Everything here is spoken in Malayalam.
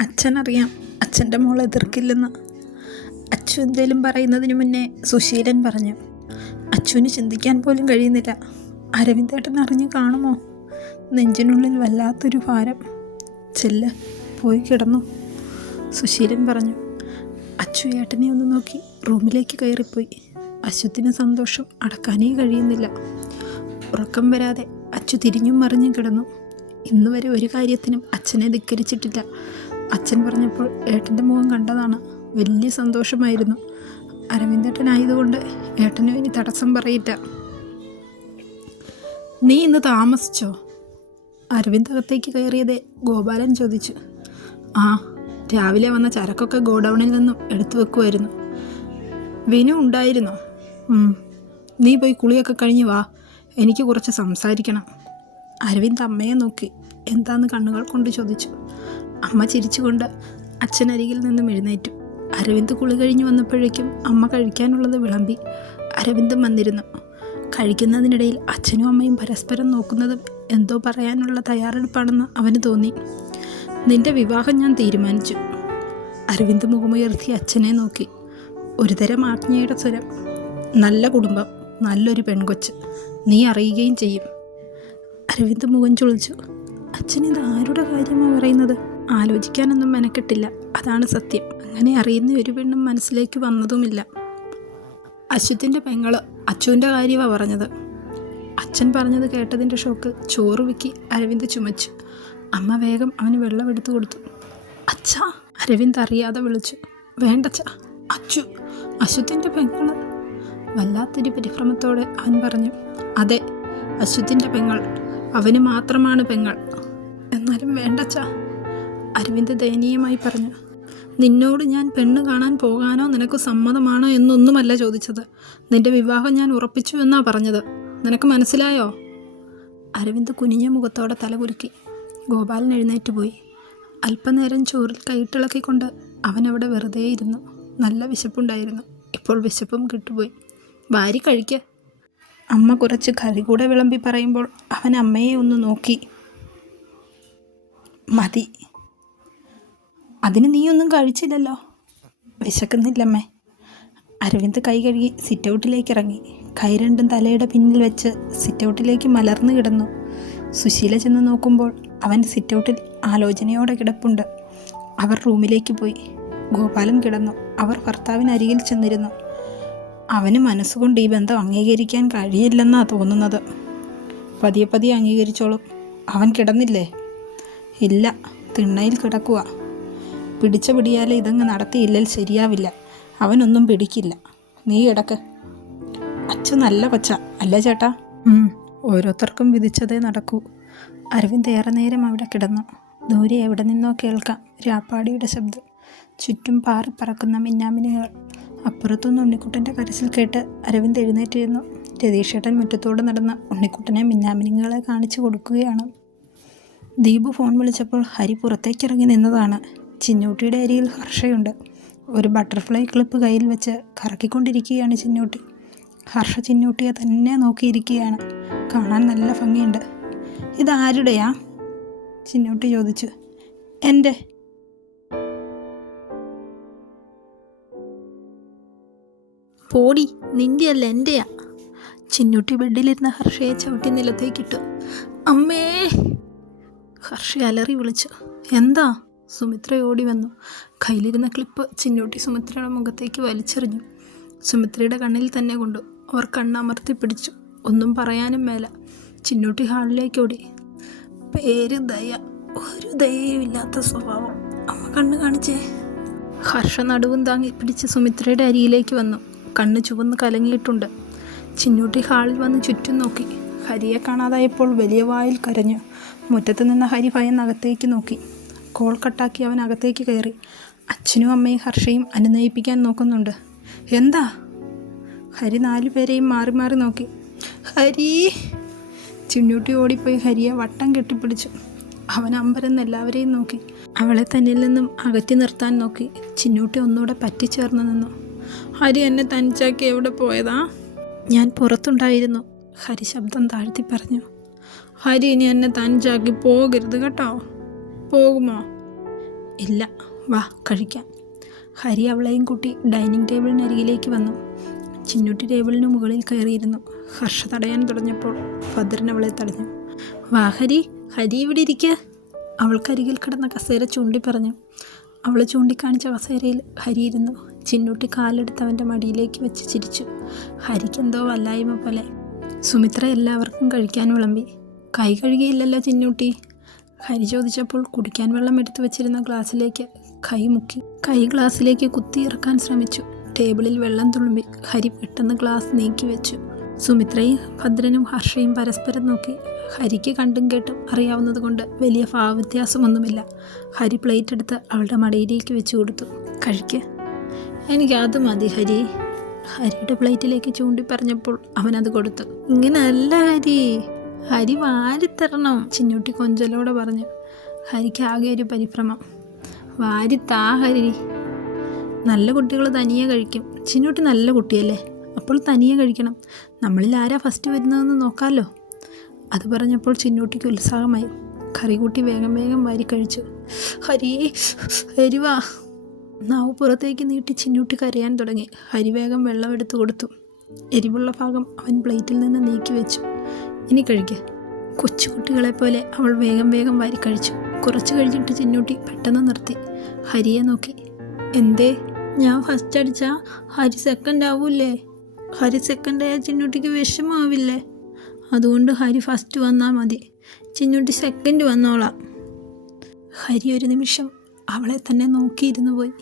അച്ഛനറിയാം. അച്ഛന്റെ മോൾ എതിർക്കില്ലെന്ന്. അച്ചു എന്തേലും പറയുന്നതിന് മുന്നേ സുശീലൻ പറഞ്ഞു അച്ചുവിന് ചിന്തിക്കാൻ പോലും കഴിയുന്നില്ല. അരവിന്ദേട്ടൻ അറിഞ്ഞു കാണുമോ? നെഞ്ചിനുള്ളിൽ വല്ലാത്തൊരു ഭാരം. ചെല്ല് പോയി കിടന്നു. സുശീലൻ പറഞ്ഞു അച്ചു ഏട്ടനെ ഒന്ന് നോക്കി റൂമിലേക്ക് കയറിപ്പോയി. അശ്വത്തിന് സന്തോഷം അടക്കാനേ കഴിയുന്നില്ല. ഉറക്കം വരാതെ അച്ചു തിരിഞ്ഞും മറിഞ്ഞും കിടന്നു. ഇന്നുവരെ ഒരു കാര്യത്തിനും അച്ഛനെ ധിക്കരിച്ചിട്ടില്ല. അച്ഛൻ പറഞ്ഞപ്പോൾ ഏട്ടന്റെ മുഖം കണ്ടതാണ്. വലിയ സന്തോഷമായിരുന്നു. അരവിന്ദേട്ടനായതുകൊണ്ട് ഏട്ടനും ഇനി തടസ്സം പറയില്ല. നീ ഇന്ന് താമസിച്ചോ? അരവിന്ദ് അകത്തേക്ക് കയറിയതേ ഗോപാലൻ ചോദിച്ചു. ആ രാവിലെ വന്ന ചരക്കൊക്കെ ഗോഡൗണിൽ നിന്നും എടുത്തു വെക്കുമായിരുന്നു വിനു ഉണ്ടായിരുന്നോ? നീ പോയി കുളിയൊക്കെ കഴിഞ്ഞ് വാ. എനിക്ക് കുറച്ച് സംസാരിക്കണം. അരവിന്ദ് അമ്മയെ നോക്കി. എന്താന്ന് കണ്ണുകൾ കൊണ്ട് ചോദിച്ചു. അമ്മ ചിരിച്ചുകൊണ്ട് അച്ഛനരികിൽ നിന്നും എഴുന്നേറ്റു. അരവിന്ദ് കുളി കഴിഞ്ഞു വന്നപ്പോഴേക്കും അമ്മ കഴിക്കാനുള്ളത് വിളമ്പി അരവിന്ദ് വന്നിരുന്നു. കഴിക്കുന്നതിനിടയിൽ അച്ഛനും അമ്മയും പരസ്പരം നോക്കുന്നതും എന്തോ പറയാനുള്ള തയ്യാറെടുപ്പാണെന്ന് അവന് തോന്നി. നിന്റെ വിവാഹം ഞാൻ തീരുമാനിച്ചു. അരവിന്ദ് മുഖമുയർത്തി അച്ഛനെ നോക്കി. ഒരുതരം ആജ്ഞയുടെ സ്വരം. നല്ല കുടുംബം. നല്ലൊരു പെൺകൊച്ച്. നീ അറിയുകയും ചെയ്യും. അരവിന്ദ് മുഖം ചൊളിച്ചു. അച്ഛൻ ഇത് ആരുടെ കാര്യമാണ് പറയുന്നത്? ആലോചിക്കാനൊന്നും മെനക്കെട്ടില്ല. അതാണ് സത്യം. അങ്ങനെ അറിയുന്ന ഒരു പെണ്ണും മനസ്സിലേക്ക് വന്നതുമില്ല. അശ്വത്തിന്റെ പെങ്ങൾ അച്ചുവിന്റെ കാര്യമാണ് പറഞ്ഞത്. അച്ഛൻ പറഞ്ഞത് കേട്ടതിന്റെ ഷോക്ക് ചോറ് വിക്കി അരവിന്ദ് ചുമച്ചു. അമ്മ വേഗം അവന് വെള്ളം എടുത്തു കൊടുത്തു. അച്ഛാ അരവിന്ദ് അറിയാതെ വിളിച്ചു. വേണ്ടച്ചാ അച്ചു അശ്വത്തിന്റെ പെങ്ങൾ. വല്ലാത്തൊരു പരിഭ്രമത്തോടെ അവൻ പറഞ്ഞു. അതെ അശ്വത്തിന്റെ പെങ്ങൾ. അവന് മാത്രമാണ് പെങ്ങൾ. എന്നാലും വേണ്ടച്ച അരവിന്ദ് ദയനീയമായി പറഞ്ഞു നിന്നോട് ഞാൻ പെണ്ണ് കാണാൻ പോകാനോ നിനക്ക് സമ്മതമാണോ എന്നൊന്നുമല്ല ചോദിച്ചത്. നിന്റെ വിവാഹം ഞാൻ ഉറപ്പിച്ചു എന്നാ പറഞ്ഞത്. നിനക്ക് മനസ്സിലായോ? അരവിന്ദ് കുനിഞ്ഞ മുഖത്തോടെ തലകുലുക്കി. ഗോപാലൻ എഴുന്നേറ്റ് പോയി. അല്പനേരം ചോറിൽ കൈട്ടിളക്കിക്കൊണ്ട് അവൻ അവിടെ വെറുതെ ഇരുന്നു. നല്ല വിശപ്പുണ്ടായിരുന്നു. ഇപ്പോൾ വിശപ്പും കിട്ടുപോയി. വാരി കഴിക്ക. അമ്മ കുറച്ച് കറി കൂടെ വിളമ്പി പറയുമ്പോൾ അവൻ അമ്മയെ ഒന്ന് നോക്കി. മതി. അതിന് നീയൊന്നും കഴിച്ചില്ലല്ലോ. വിശക്കുന്നില്ലമ്മേ. അരവിന്ദ് കൈ കഴുകി സിറ്റൗട്ടിലേക്ക് ഇറങ്ങി. കൈ രണ്ടും തലയുടെ പിന്നിൽ വെച്ച് സിറ്റൗട്ടിലേക്ക് മലർന്നു കിടന്നു. സുശീല ചെന്ന് നോക്കുമ്പോൾ അവൻ സിറ്റൗട്ടിൽ ആലോചനയോടെ കിടപ്പുണ്ട്. അവർ റൂമിലേക്ക് പോയി. ഗോപാലൻ കിടന്നു. അവർ ഭർത്താവിനരികിൽ ചെന്നിരുന്നു. അവന് മനസ്സുകൊണ്ട് ഈ ബന്ധം അംഗീകരിക്കാൻ കഴിയില്ലെന്നാ തോന്നുന്നത്. പതിയെ പതിയെ അംഗീകരിച്ചോളും. അവൻ കിടന്നില്ലേ? ഇല്ല. തിണ്ണയിൽ കിടക്കുക പിടിച്ച പിടിയാലെ ഇതങ്ങ് നടത്തിയില്ലേൽ ശരിയാവില്ല. അവനൊന്നും പിടിക്കില്ല. നീ ഇടയ്ക്ക് അച്ഛൻ നല്ല പച്ച അല്ല ചേട്ടാ? ഓരോരുത്തർക്കും വിധിച്ചതേ നടക്കൂ. അരവിന്ദ് ഏറെ നേരം അവിടെ കിടന്നു. ദൂരെ എവിടെ നിന്നോ കേൾക്കാം. രാപ്പാടിയുടെ ശബ്ദം. ചുറ്റും പാറി പറക്കുന്ന മിന്നാമിനുകൾ. അപ്പുറത്തുനിന്ന് ഉണ്ണിക്കുട്ടന്റെ കരച്ചിൽ കേട്ട് അരവിന്ദ് എഴുന്നേറ്റിരുന്നു. രതീഷേട്ടൻ മുറ്റത്തോട് നടന്ന ഉണ്ണിക്കുട്ടനെ മിന്നാമിനുങ്ങളെ കാണിച്ചു കൊടുക്കുകയാണ്. ദീപു ഫോൺ വിളിച്ചപ്പോൾ ഹരി പുറത്തേക്കിറങ്ങി നിന്നതാണ്. ചിന്നൂട്ടിയുടെ അരിയിൽ ഹർഷയുണ്ട്. ഒരു ബട്ടർഫ്ലൈ ക്ലിപ്പ് കയ്യിൽ വെച്ച് കറക്കിക്കൊണ്ടിരിക്കുകയാണ് ചിന്നൂട്ടി. ഹർഷ ചിന്നൂട്ടിയെ തന്നെ നോക്കിയിരിക്കുകയാണ്. കാണാൻ നല്ല ഭംഗിയുണ്ട്. ഇതാരുടെയാ? ചിന്നൂട്ടി ചോദിച്ചു. എന്റെ പോടി നിന്റെയല്ല എന്റെയാ ചിന്നൂട്ടി ബെഡിലിരുന്ന ഹർഷയെ ചവിട്ടി നിലത്തേക്കിട്ടു. അമ്മേ ഹർഷ അലറി വിളിച്ചു. എന്താ? സുമിത്ര ഓടി വന്നു. കയ്യിലിരുന്ന ക്ലിപ്പ് ചിന്നൂട്ടി സുമിത്രയുടെ മുഖത്തേക്ക് വലിച്ചെറിഞ്ഞു. സുമിത്രയുടെ കണ്ണിൽ തന്നെ കൊണ്ടു. അവർ കണ്ണമർത്തി പിടിച്ചു. ഒന്നും പറയാനും മേല. ചിന്നൂട്ടി ഹാളിലേക്ക് ഓടി. പേര് ദയ. ഒരു ദയയും ഇല്ലാത്ത സ്വഭാവം. അമ്മ കണ്ണ് കാണിച്ചേ. ഹർഷ നടുവും താങ്ങി പിടിച്ച് സുമിത്രയുടെ അരിയിലേക്ക് വന്നു. കണ്ണ് ചുവന്ന് കലങ്ങിയിട്ടുണ്ട്. ചിന്നൂട്ടി ഹാളിൽ വന്ന് ചുറ്റും നോക്കി. ഹരിയെ കാണാതായപ്പോൾ വലിയ വായിൽ കരഞ്ഞു. മുറ്റത്ത് നിന്ന് ഹരി ഭയം നകത്തേക്ക് നോക്കി. കോൾ കട്ടാക്കി അവൻ അകത്തേക്ക് കയറി. അച്ഛനും അമ്മയും ഹർഷയും അനുനയിപ്പിക്കാൻ നോക്കുന്നുണ്ട്. എന്താ? ഹരി നാലു പേരെയും മാറി മാറി നോക്കി. ഹരി! ചിന്നൂട്ടി ഓടിപ്പോയി ഹരിയെ വട്ടം കെട്ടിപ്പിടിച്ചു. അവൻ അമ്പരന്ന് എല്ലാവരെയും നോക്കി. അവളെ തന്നിൽ നിന്നും അകറ്റി നിർത്താൻ നോക്കി. ചിന്നൂട്ടി ഒന്നുകൂടെ പറ്റിച്ചേർന്ന് നിന്നു. ഹരി എന്നെ തനിച്ചാക്കി എവിടെ പോയതാ? ഞാൻ പുറത്തുണ്ടായിരുന്നു. ഹരി ശബ്ദം താഴ്ത്തി പറഞ്ഞു. ഹരി ഇനി എന്നെ തനിച്ചാക്കി പോകരുത് കേട്ടോ. പോകുമോ? ഇല്ല വാ കഴിക്കാം. ഹരി അവളെയും കൂട്ടി ഡൈനിങ് ടേബിളിനരികിലേക്ക് വന്നു. ചിന്നൂട്ടി ടേബിളിന് മുകളിൽ കയറിയിരുന്നു. ഹർഷ തടയാൻ തുടങ്ങിയപ്പോൾ ഭദ്രൻ അവളെ തടഞ്ഞു. വാ ഹരി ഹരി ഇവിടെ ഇരിക്കുക അവൾക്കരികിൽ കിടന്ന കസേര ചൂണ്ടി പറഞ്ഞു. അവൾ ചൂണ്ടിക്കാണിച്ച കസേരയിൽ ഹരി ഇരുന്നു. ചിന്നൂട്ടി കാലെടുത്ത് അവന്റെ മടിയിലേക്ക് വെച്ച് ചിരിച്ചു. ഹരിക്കെന്തോ വല്ലായ്മ പോലെ. സുമിത്ര എല്ലാവർക്കും കഴിക്കാൻ വിളമ്പി. കൈ കഴുകിയില്ലല്ലോ ചിന്നൂട്ടി? ഹരി ചോദിച്ചപ്പോൾ കുടിക്കാൻ വെള്ളം എടുത്തു വെച്ചിരുന്ന ഗ്ലാസ്സിലേക്ക് കൈ മുക്കി. കൈ ഗ്ലാസ്സിലേക്ക് കുത്തി ഇറക്കാൻ ശ്രമിച്ചു. ടേബിളിൽ വെള്ളം തുളുമ്പി ഹരി പെട്ടെന്ന് ഗ്ലാസ് നീക്കി വെച്ചു. സുമിത്രയും ഭദ്രനും ഹർഷയും പരസ്പരം നോക്കി. ഹരിക്ക് കണ്ടും കേട്ടും അറിയാവുന്നതുകൊണ്ട് വലിയ ഭാവവ്യത്യാസമൊന്നുമില്ല. ഹരി പ്ലേറ്റ് എടുത്ത് അവളുടെ മടിയിലേക്ക് വെച്ചു കൊടുത്തു. കഴിക്ക്. എനിക്ക് അത് മതി ഹരി. ഹരിയുടെ പ്ലേറ്റിലേക്ക് ചൂണ്ടി പറഞ്ഞപ്പോൾ അവനത് കൊടുത്തു. ഇങ്ങനല്ല ഹരി. ഹരി വാരിത്തരണം ചിന്നൂട്ടി കൊഞ്ചലോടെ പറഞ്ഞു. ഹരിക്ക് ആകെ ഒരു പരിഭ്രമം. വാരിത്താ ഹരി. നല്ല കുട്ടികൾ തനിയെ കഴിക്കും. ചിന്നൂട്ടി നല്ല കുട്ടിയല്ലേ? അപ്പോൾ തനിയെ കഴിക്കണം. നമ്മളിൽ ആരാ ഫസ്റ്റ് വരുന്നതെന്ന് നോക്കാമല്ലോ അത് പറഞ്ഞപ്പോൾ ചിന്നൂട്ടിക്ക് ഉത്സാഹമായി. കറി കൂട്ടി വേഗം വേഗം വാരി കഴിച്ചു. ഹരി ഹരിവാ നാവ് പുറത്തേക്ക് നീട്ടി ചിന്നൂട്ടി കരയാൻ തുടങ്ങി. ഹരി വേഗം വെള്ളം എടുത്തു കൊടുത്തു. എരിവുള്ള ഭാഗം അവൻ പ്ലേറ്റിൽ നിന്ന് നീക്കി വെച്ചു. ഇനി കഴിക്ക. കൊച്ചുകുട്ടികളെ പോലെ അവൾ വേഗം വേഗം വാരി കഴിച്ചു. കുറച്ച് കഴിഞ്ഞിട്ട് ചിന്നൂട്ടി പെട്ടെന്ന് നിർത്തി. ഹരിയെ നോക്കി. എന്തേ? ഞാൻ ഫസ്റ്റ് അടിച്ചാൽ ഹരി സെക്കൻഡ് ആവൂലേ ഹരി സെക്കൻഡ് ആയാൽ ചിന്നൂട്ടിക്ക് വിഷമാവില്ലേ? അതുകൊണ്ട് ഹരി ഫസ്റ്റ് വന്നാൽ മതി. ചിന്നൂട്ടി സെക്കൻഡ് വന്നോളാം. ഹരി ഒരു നിമിഷം അവളെ തന്നെ നോക്കിയിരുന്നു പോയി.